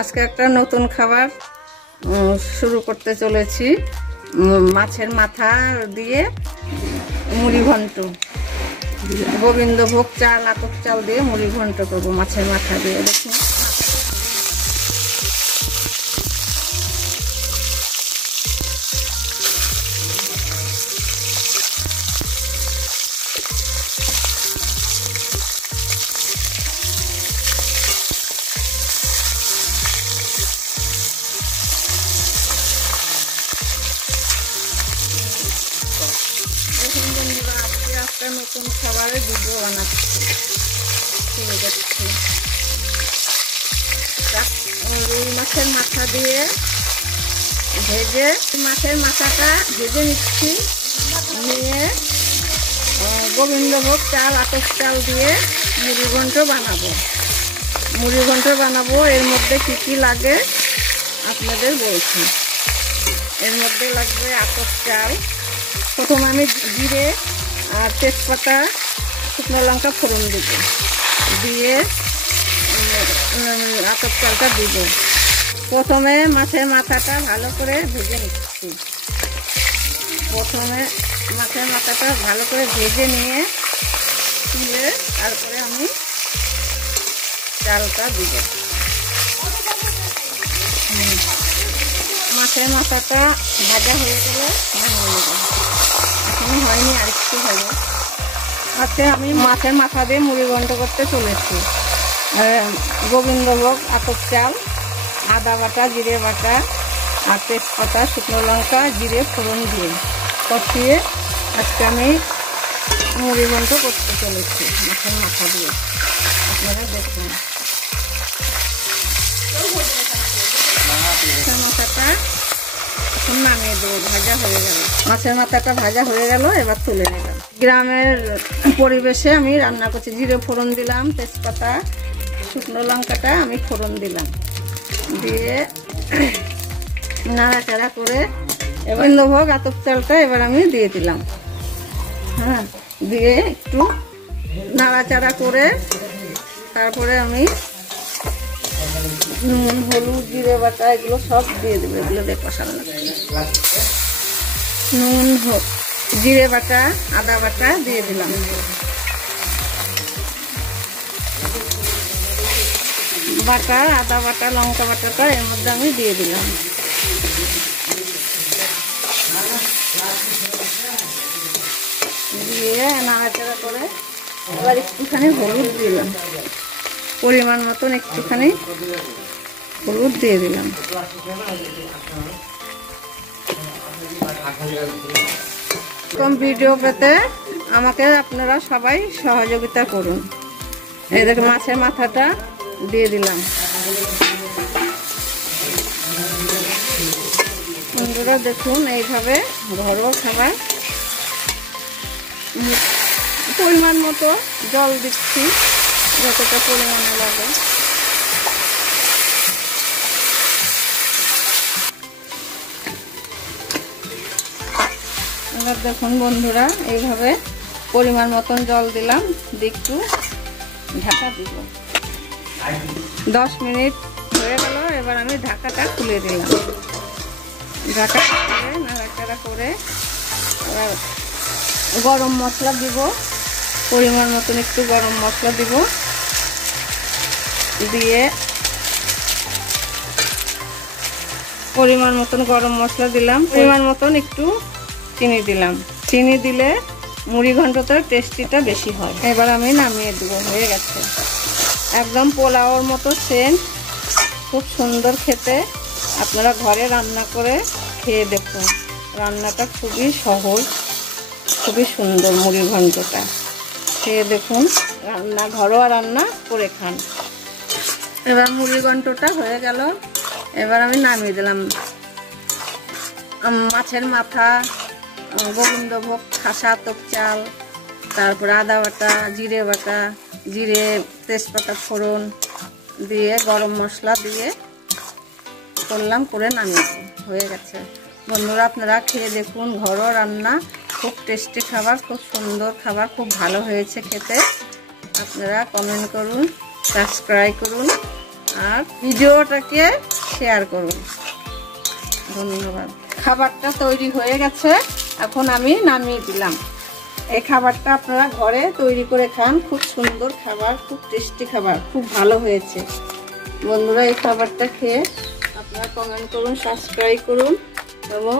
আজকে একটা নতুন খাবার শুরু করতে চলেছি। মাছের মাথা দিয়ে মুড়ি ঘন্ট, গোবিন্দভোগ চাল, আতপ চাল দিয়ে মুড়ি ঘন্ট করবো মাছের মাথা দিয়ে। দেখুন বন্ধুরা, আজকে একটা নতুন খাবারের ভিডিও বানাচ্ছি। রুই মাছের মাথা দিয়ে ভেজে, মাছের মাথাটা ভেজে নিচ্ছি, নিয়ে গোবিন্দভোগ চাল, আতপ চাল দিয়ে মুড়ি ঘন্ট বানাবো। এর মধ্যে কি কি লাগে আপনাদের বলছি। এর মধ্যে লাগবে আতপ চাল। প্রথমে আমি জিরে আর তেজপাতা, শুকনো লঙ্কা ফোড়ন দেব, দিয়ে আতপ চালটা দিব। প্রথমে মাছের মাথাটা ভালো করে ভেজে নিচ্ছি। ভেজে নিয়ে তুলে তারপরে আমি চালটা দিব। মাছের মাথাটা ভাজা হয়ে গেলে এখনো হয়নি, আর একটু হবে। আজকে আমি মাছের মাথা দিয়ে মুড়ি ঘন্ট করতে চলেছি। গোবিন্দভোগ, আতপ চাল, আদা বাটা, জিরে বাটা আর তেজপাতা, শুকনো লঙ্কা, জিরে ফোড়ন দিয়ে কষিয়ে আজকে আমি মুড়ি ঘন্ট করতে চলেছি মাছের মাথা দিয়ে। আপনারা দেখুন মাথাটা এখন নামিয়ে দেবো, ভাজা হয়ে গেল। মাছের মাথাটা ভাজা হয়ে গেল, এবার তুলে নিলাম। গ্রামের পরিবেশে আমি রান্না করছি। জিরে ফোড়ন দিলাম, তেজপাতা, শুকনো লঙ্কাটা আমি ফোড়ন দিলাম, দিয়ে নাড়াচাড়া করে গোবিন্দভোগ, আতপ চালটা এবার আমি দিয়ে দিলাম। দিয়ে একটু নাড়াচাড়া করে তারপরে আমি নুন, হলুদ, জিরে বাটা এগুলো সব দিয়ে দেবো। এগুলো দিয়ে কষানো নুন, জিরে বাটা, আদা বাটা দিয়ে দিলাম। আদা বাটা, লঙ্কা বাটাটা এর মধ্যে আমি দিয়ে দিলাম। দিয়ে নাড়াচাড়া করে এবার একটুখানি হলুদ দিলাম, পরিমাণ মতন একটুখানি হলুদ দিয়ে দিলাম। এরকম ভিডিও পেতে আমাকে আপনারা সবাই সহযোগিতা করুন। এই দেখুন মাছের মাথাটা দিয়ে দিলাম। বন্ধুরা দেখুন, এইভাবে ঘরোয়া খাবার। পরিমাণ মতো জল দিচ্ছি, যতটা পরিমাণে লাগে। এবার দেখুন বন্ধুরা, এইভাবে পরিমাণ মতন জল দিলাম, একটু ঢাকা দিব। 10 মিনিট হয়ে গেল, এবার আমি ঢাকাটা খুলে দিলাম। ঢাকা খুলে নাড়াচাড়া করে এবার গরম মশলা দিব, পরিমাণ মতন একটু গরম মশলা দিব, দিয়ে পরিমাণ মতন গরম মশলা দিলাম, পরিমাণ মতন একটু চিনি দিলাম। চিনি দিলে মুড়ি ঘন্টটার টেস্টিটা বেশি হয়। এবার আমি নামিয়ে দেবো। হয়ে গেছে, একদম পোলাওর মতো সেন্ট, খুব সুন্দর খেতে। আপনারা ঘরে রান্না করে খেয়ে দেখুন। রান্নাটা খুবই সহজ, খুবই সুন্দর। মুড়ি ঘন্টটা খেয়ে দেখুন, ঘরোয়া রান্না করে খান। এবার মুড়ি ঘন্টটা হয়ে গেল, এবার আমি নামিয়ে দিলাম। মাছের মাথা, গোবিন্দভোগ, খাসা আতপ চাল, তারপরে আদা বাটা, জিরে বাটা, তেজপাতা ফোড়ন দিয়ে গরম মশলা দিয়ে করলাম, করে নামিয়ে হয়ে গেছে। বন্ধুরা আপনারা খেয়ে দেখুন, ঘরোয়া রান্না, খুব টেস্টি খাবার, খুব সুন্দর খাবার, খুব ভালো হয়েছে খেতে। আপনারা কমেন্ট করুন, সাবস্ক্রাইব করুন আর ভিডিওটাকে শেয়ার করুন। ধন্যবাদ। খাবারটা তৈরি হয়ে গেছে, এখন আমি নামিয়ে দিলাম। এই খাবারটা আপনারা ঘরে তৈরি করে খান, খুব সুন্দর খাবার, খুব টেস্টি খাবার, খুব ভালো হয়েছে। বন্ধুরা এই খাবারটা খেয়ে আপনারা কমেন্ট করুন, সাবস্ক্রাইব করুন এবং